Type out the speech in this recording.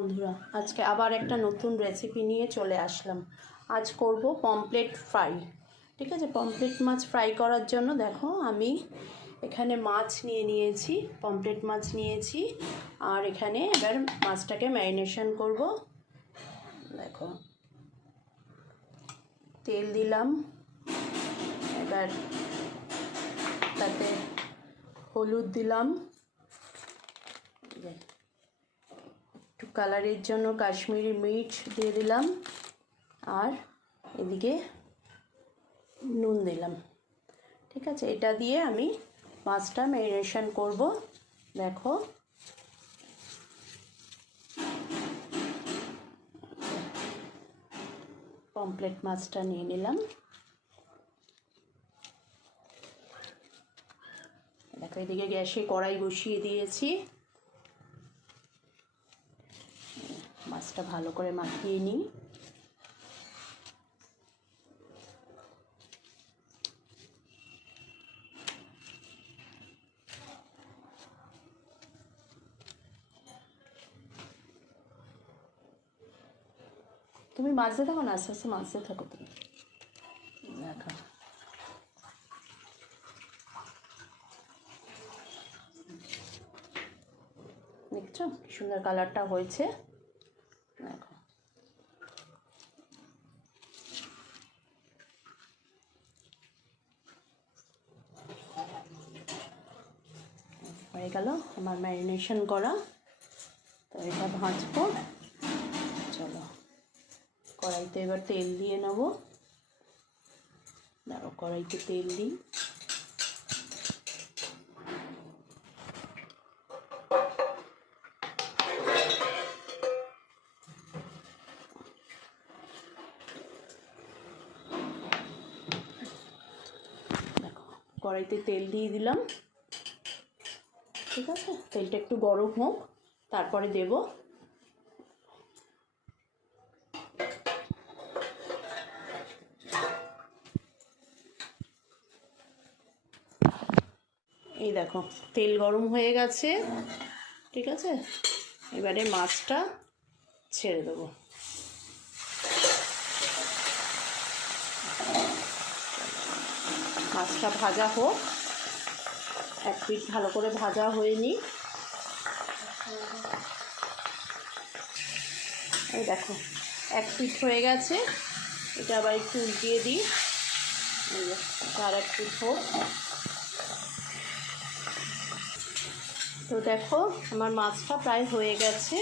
বন্ধুরা, আজকে আবার একটা নতুন রেসিপি নিয়ে চলে আসলাম। আজ করব পমফ্রেট ফ্রাই। ঠিক আছে, পমফ্রেট মাছ ফ্রাই করার জন্য দেখো আমি এখানে মাছ নিয়ে নিয়েছি, পমফ্রেট মাছ নিয়েছি। আর এখানে এবার মাছটাকে ম্যারিনেশন করব। দেখো তেল দিলাম, এবার তাতে হলুদ দিলাম, একটু কালারের জন্য কাশ্মীরি মির্চ দিয়ে দিলাম, আর এদিকে নুন দিলাম। ঠিক আছে, এটা দিয়ে আমি মাছটা ম্যারিনেশন করব। দেখো পমফ্রেট মাছটা নিয়ে নিলাম। দেখো এদিকে গ্যাসে কড়াই বসিয়ে দিয়েছি, মাছটা ভালো করে মাখিয়ে নিই। তুমি মাছতে থাকো না, আস্তে আস্তে মাছতে থাকো তুমি। দেখো দেখছো কি সুন্দর কালারটা হয়েছে। দেখো হয়ে গেল আমার ম্যারিনেশন করা। তো এটা ভাজবো। চলো কড়াইতে এবার তেল দিয়ে নেবো। দেখো কড়াইতে তেল দিই, কড়াইতে তেল দিয়ে দিলাম। ঠিক আছে, তেলটা একটু গরম হোক, তারপরে দেব এই দেখো তেল গরম হয়ে গেছে। ঠিক আছে, এবারে মাছটা ছেড়ে দেবো। মাছটা ভাজা হোক, এক পিঠ ভালো করে ভাজা হয়নি। এই দেখো এক পিঠ হয়ে গেছে, এটা আবার একটু উল্টিয়ে দিই। আর এক পিঠ হোক। তো দেখো আমার মাছটা প্রায় হয়ে গেছে।